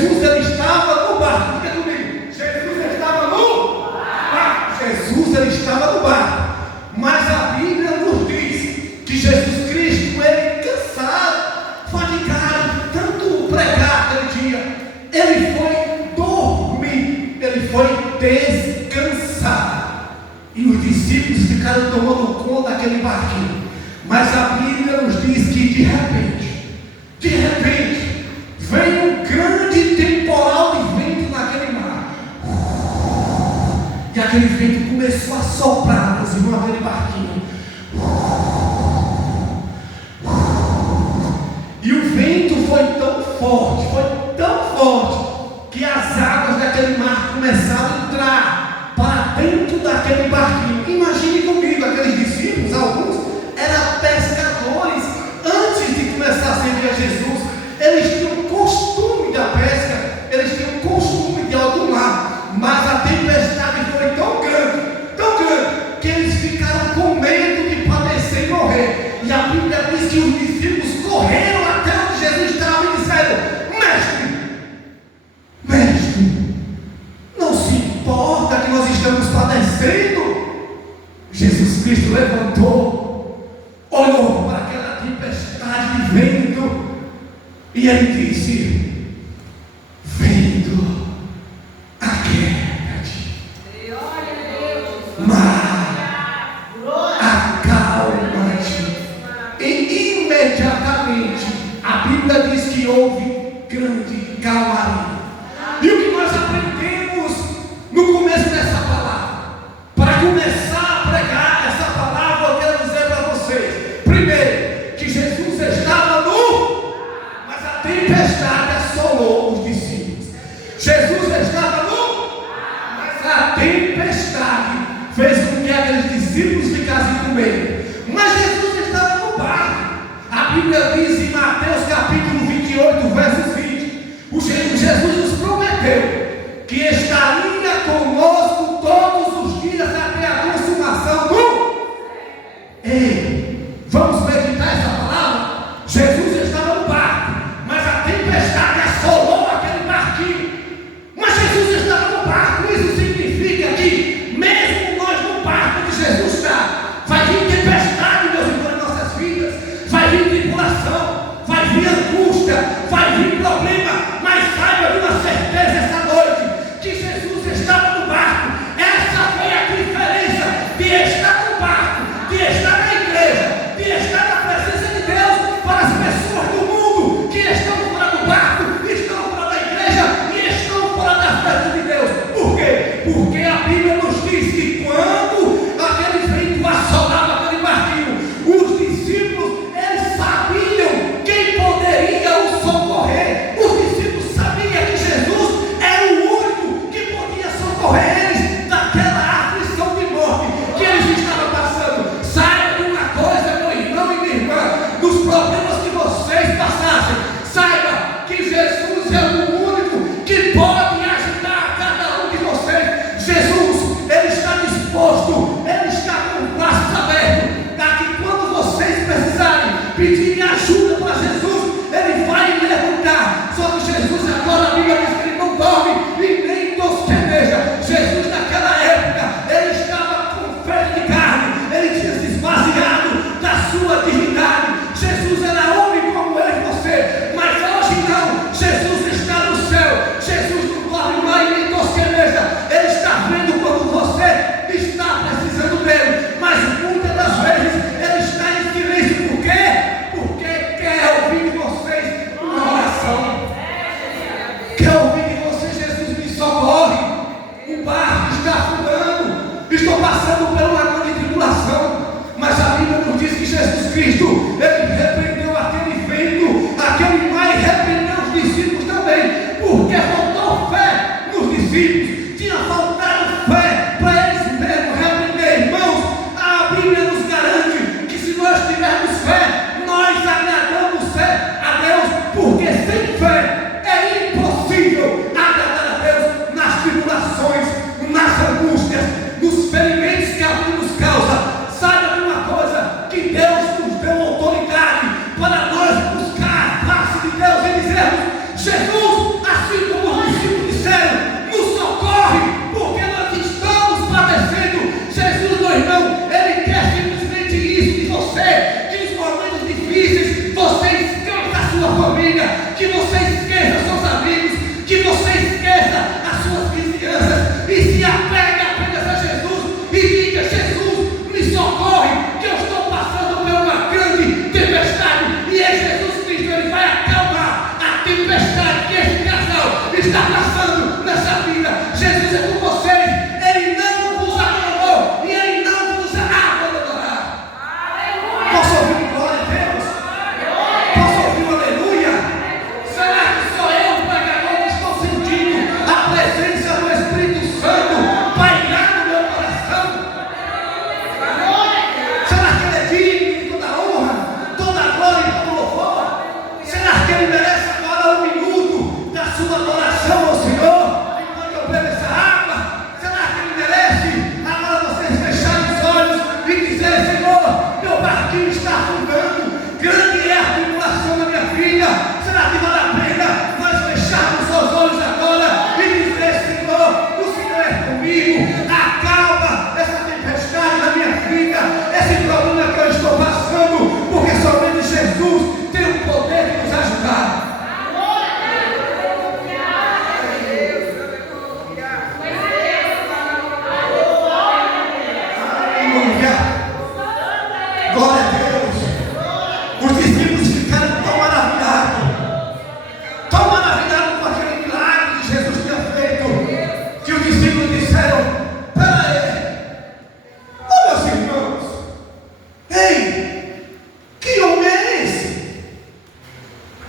Jesus, ele estava no barco. Fica comigo. Jesus estava no barco. Jesus, ele estava no barco. Mas a Bíblia nos diz que Jesus Cristo, ele cansado, fadigado, tanto pregar aquele dia, ele foi dormir, ele foi descansar. E os discípulos ficaram tomando conta daquele barquinho. Mas a Bíblia nos diz que de repente, veio um grande temporal de vento naquele mar. E aquele vento começou a soprar, meus irmãos, aquele barquinho. E o vento foi tão forte, que as águas daquele mar começaram a entrar para dentro daquele barquinho. Imagine comigo, aqueles discípulos, alguns eram pescadores. Antes de começar a servir a Jesus, eles tinham costume da pesca, eles tinham costume de alto mar. Mas a tempestade foi tão grande, que eles ficaram com medo de padecer e morrer. E a Bíblia diz que os discípulos correram até onde Jesus estava e disseram: Mestre, não se importa que nós estamos padecendo? Jesus Cristo levantou, olhou para aquela tempestade de vento e ele disse: vento, aquieta-te. Mar, acalma-te. E imediatamente a Bíblia diz que houve grande calmaria. E o que nós aprendemos no começo dessa palavra? Para começar a pregar essa palavra, eu quero dizer para vocês: primeiro, que Jesus estava no, mas a tempestade assolou os discípulos. Jesus estava no, mas a tempestade fez com que aqueles discípulos ficassem com medo. Mas Jesus estava no barco. A Bíblia diz em Mateus capítulo 28, versos 20, Jesus nos prometeu que estaria conosco todos os dias até a consumação do... Ei, vamos meditar essa palavra? Jesus estava no barco, mas a tempestade assolou aquele barquinho. Mas Jesus estava no barco. Isso significa que mesmo nós no barco que Jesus está, vai vir tempestade, meus irmãos, em nossas vidas, vai vir tribulação, vai vir angústia, vai vir problema. Mas saiba de uma certeza essa noite, que Jesus estava no barco. Essa foi a diferença de estar no barco, de estar na igreja, de estar na presença de Deus, para as pessoas do mundo que estão fora do barco, estão fora da igreja e estão fora das presenças de Deus. Por quê? Porque a Bíblia nos diz que quando aquele vento assolava aquele barquinho, os discípulos, eles sabiam quem poderia os socorrer. Os discípulos sabiam que Jesus era o único que podia socorrer eles daquela aflição de morte que eles estavam passando. Saiba de uma coisa, meu irmão e minha irmã, dos problemas que vocês passassem, saiba que Jesus é o único que pode ajudar cada um de vocês. Jesus, ele está disposto, ele está com os braços abertos, para que quando vocês precisarem pedirem ajuda para Jesus, ele vai levantar. Só que Jesus agora, a Bíblia diz que ele não dorme e nem tosqueneja. Jesus naquela época, ele estava com febre de carne, ele tinha se esvaziado da sua divindade. Jesus era homem como eu e você, mas hoje não. Jesus está no céu, Jesus não dorme mais nem tosqueneja. Ele está vendo quando você está precisando dele, mas muitas das vezes ele está em silêncio. Por quê? Porque quer ouvir de vocês uma oração, quer ouvir de vocês: Jesus, me socorre, o barco está afundando, estou passando por uma grande tribulação. Mas a Bíblia nos diz que Jesus Cristo, ele repreendeu aquele vento, aquele mar, e repreendeu os discípulos também, porque faltou fé nos discípulos, tinha faltado fé para eles mesmos repreender. Irmãos, a Bíblia nos garante que se nós tivermos fé, nós agradamos a Deus, porque sem fé é impossível agradar a Deus nas tribulações, nas angústias, nos ferimentos que a vida nos causa. Saiba de uma coisa, que Deus nos deu autoridade para nós buscar a face de Deus e dizermos: Jesus, assim como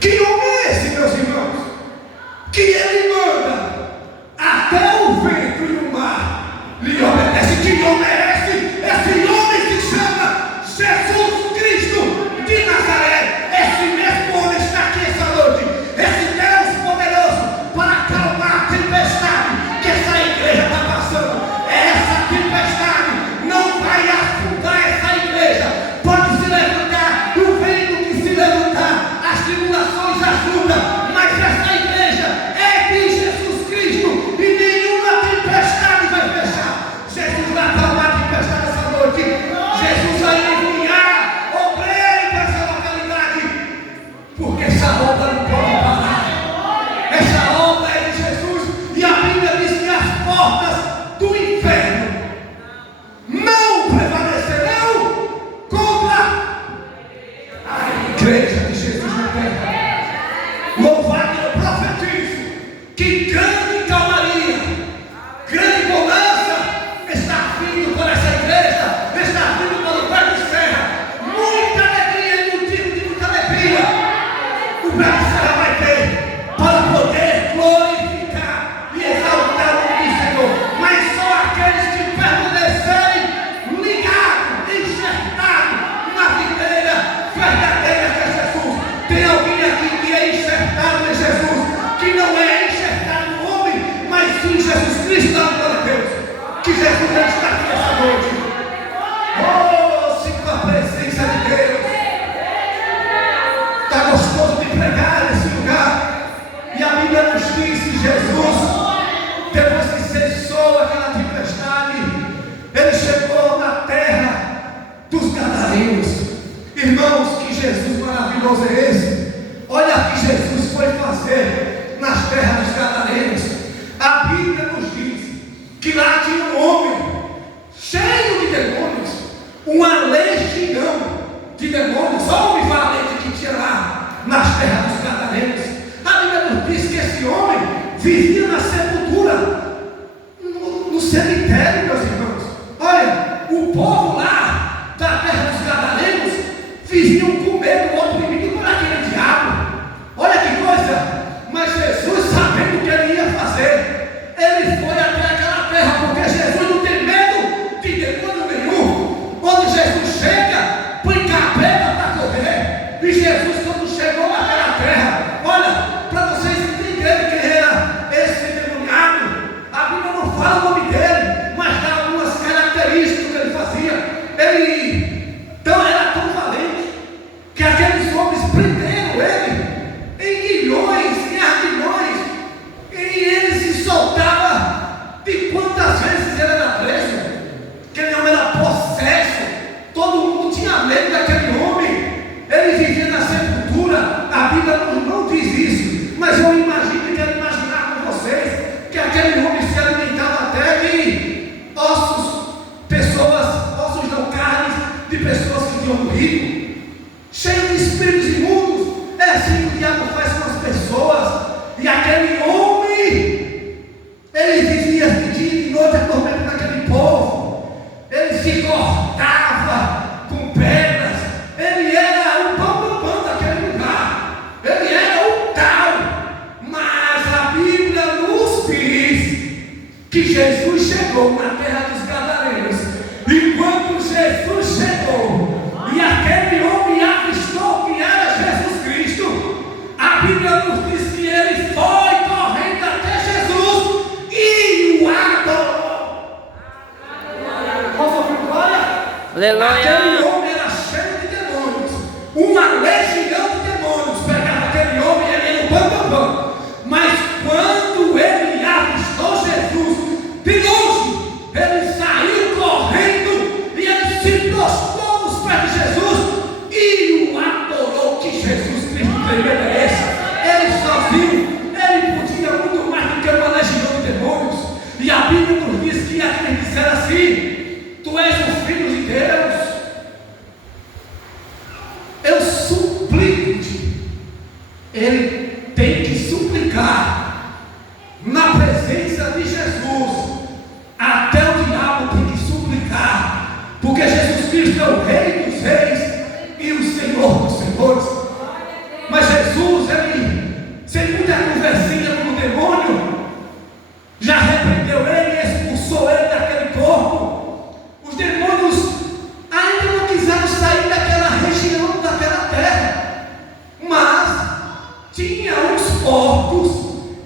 Que homem é esse, meus irmãos? Que ele manda até o vento e o mar lhe obedece. Que homem é esse? Esse homem se chama Jesus Cristo de Nazaré. Esse mesmo homem está aqui essa noite. Esse Deus poderoso para acalmar a tempestade que essa igreja está passando. Essa tempestade não vai afundar essa igreja. Pode se levantar o vento que se levantar, as tribulações ajudam, mas essa igreja é de Jesus Cristo e nenhuma tempestade vai fechar. Jesus vai acalmar a tempestade essa noite. Jesus vai enviar obreiro para essa localidade, porque essa obra não pode parar. Essa obra é de Jesus e a Bíblia diz que as portas do inferno não prevalecerão contra a igreja de Jesus na terra. Louvado eu profetizo que grande calmaria, grande bonança está vindo por essa igreja, está vindo pelo pé de serra. Muita alegria e motivo de muita alegria o pé de serra vai ter para poder glorificar e exaltar o nome do Senhor. Mas só aqueles que permanecerem ligados, enxertados na videira verdadeira que é Jesus. Tem alguém aqui que é enxertado em Jesus, que não é enxertado no homem, mas sim Jesus Cristo, da glória a Deus. Que Jesus já está aqui essa noite. Oh, sinto a presença de Deus. Está gostoso de pregar nesse lugar. E a Bíblia nos diz que Jesus, depois que cessou aquela tempestade, ele chegou na terra dos Gadarenos. Irmãos, que Jesus maravilhoso é esse? Olha o que Jesus foi fazer nas terras dos Gadarenos. A Bíblia nos diz que lá tinha um homem cheio de demônios, uma legião de demônios. Só ouve falar que tinha lá nas terras dos Gadarenos. A Bíblia nos diz que esse homem vivia na sepultura, no cemitério, meus irmãos. Olha, o povo lá da terra dos Gadarenos viviam com medo, oprimido por aquele diabo. Olha que coisa. Mas Jesus, sabendo o que ele ia fazer, ele foi até aquela terra, porque Jesus não tem medo de demônio nenhum. Onde Jesus chega, põe capeta para correr. E Jesus, quando chegou naquela terra, olha, para vocês entenderem quem era esse endemoniado, a Bíblia não fala o nome dele, mas dá algumas características que ele fazia. Ele então era tão valente que aqueles homens prenderam ele em guilhões, em ardilhões, e ele se soltava de quantas vezes ele era preso. Aquele homem era possesso, todo mundo tinha medo daquele homem. Ele vivia na sepultura. A Bíblia não diz isso, mas eu imagino que ele imaginar com vocês que aquele homem se alimentava até de ossos, ossos não carnes, de pessoas que tinham morrido, cheio de espíritos imundos. É assim que o diabo faz com as pessoas. E aquele homem, ele vivia de dia e de noite atormentando aquele povo. Ele se cortava com pedras. Ele era o bambambam daquele lugar. Ele era o tal. Mas a Bíblia nos diz que Jesus chegou na terra dos Gadarenos. E quando Jesus chegou e aquele homem avistou que era Jesus Cristo, a Bíblia nos diz que ele foi correndo até Jesus e o adorou. Posso ouvir glória? Aleluia. Aquele homem era cheio de demônios, uma legião de demônios pegava aquele homem e ele era o bambambam. Mas quando ele avistou Jesus de longe, ele saiu correndo e ele se prostrou nos pés de Jesus e o adorou. Que Jesus Cristo tremendo é esse? Ele sozinho, ele podia muito mais do que uma legião de demônios. E a Bíblia nos diz que aquele disser assim: tu és o Filho de Deus, eu suplico-te. Ele tem que suplicar na presença de Jesus. Até o diabo tem que suplicar, porque Jesus Cristo é o Rei dos Reis e o Senhor dos Senhores. Mas Jesus muita conversinha com o demônio, já repreendeu ele e expulsou ele daquele corpo. Os demônios ainda não quiseram sair daquela região, daquela terra, mas tinha uns porcos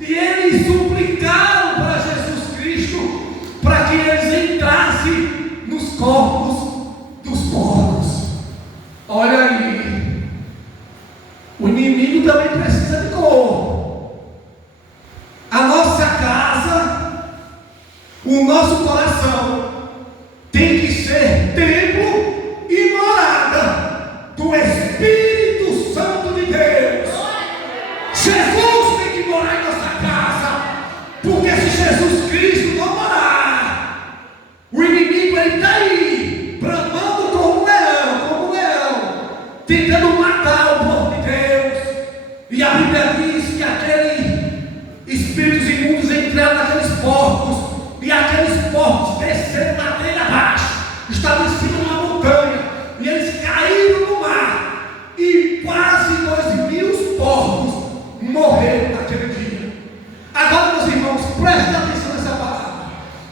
e eles suplicaram para Jesus Cristo para que eles entrassem nos corpos dos porcos. Olha aí, o inimigo também precisa de corpo. A nossa casa, o nosso coração tem que ser templo e morada do Espírito Santo de Deus. Jesus tem que morar em nossa casa, porque se Jesus Cristo não morar, o inimigo está aí, bramando como um leão, tentando matar o povo de Deus. E a Bíblia diz que aqueles espíritos imundos entraram naqueles porcos, e aqueles porcos desceram ladeira abaixo, estavam em cima de uma montanha, e eles caíram no mar, e quase 2.000 porcos morreram naquele dia. Agora, meus irmãos, prestem atenção nessa palavra.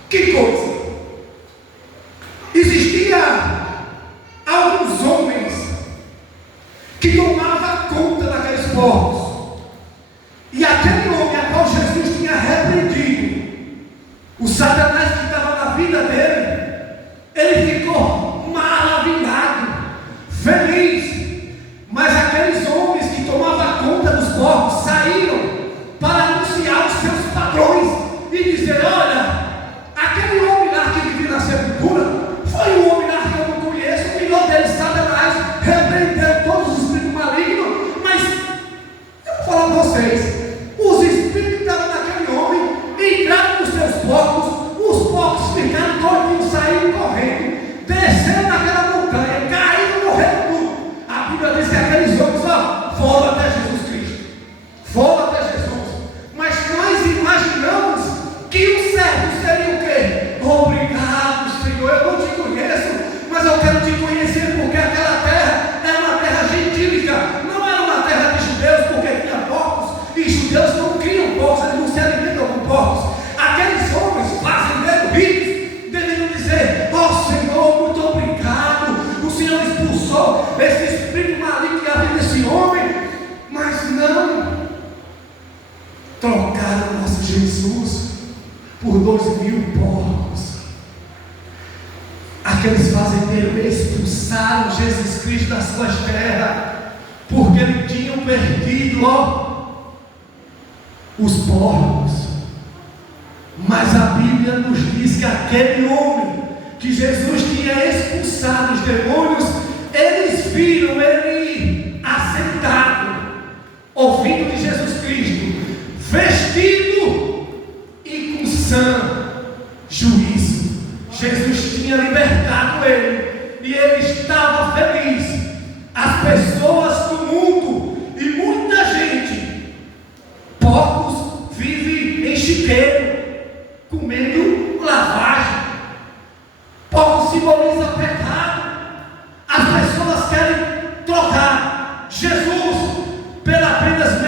Que coisa! Existia alguns homens que tomavam conta daqueles porcos, e aquele homem a qual Jesus tinha repreendido, o Satanás que estava na vida dele, ele ficou maravilhado, feliz. Mas aqueles homens que tomavam conta dos porcos saíram para anunciar os seus patrões e dizer: olha, aquele homem lá que vivia na sepultura foi um homem lá que eu não conheço, o filho dele, Satanás, repreendeu todos os espíritos malignos. Mas eu vou falar para vocês, os espíritos que estavam naquele homem entraram nos seus porcos, os porcos ficaram doidinhos, saíram correndo, desceram naquela montanha, caíram, morreram tudo. A Bíblia diz que aqueles homens foram até Jesus Cristo, foram até Jesus. Mas nós imaginamos que o certo seria o quê? Obrigado, Senhor, eu não te conheço, mas eu quero te conhecer, porque aquela terra era uma terra gentílica, não era uma terra de judeus, porque tinha porcos, e judeus não criam porcos, eles não se alimentam com porcos. Aqueles homens fazendeiros ricos deveriam dizer: ó Senhor, muito obrigado, o Senhor expulsou esse espírito maligno que havia nesse homem. Mas não, trocaram nosso Jesus por 2.000 porcos. Aqueles fazendeiros expulsaram Jesus Cristo das suas terras, porque eles tinham perdido os porcos. Mas a Bíblia nos diz que aquele homem que Jesus tinha expulsado os demônios, eles viram ele assentado, ouvindo de Jesus Cristo, vestido e com sã juízo. Jesus tinha libertado ele, e ele estava feliz. As pessoas do mundo e muita gente, porcos vivem em chiqueiro, comendo lavagem. Porco simboliza pecado. As pessoas querem trocar Jesus pela apenas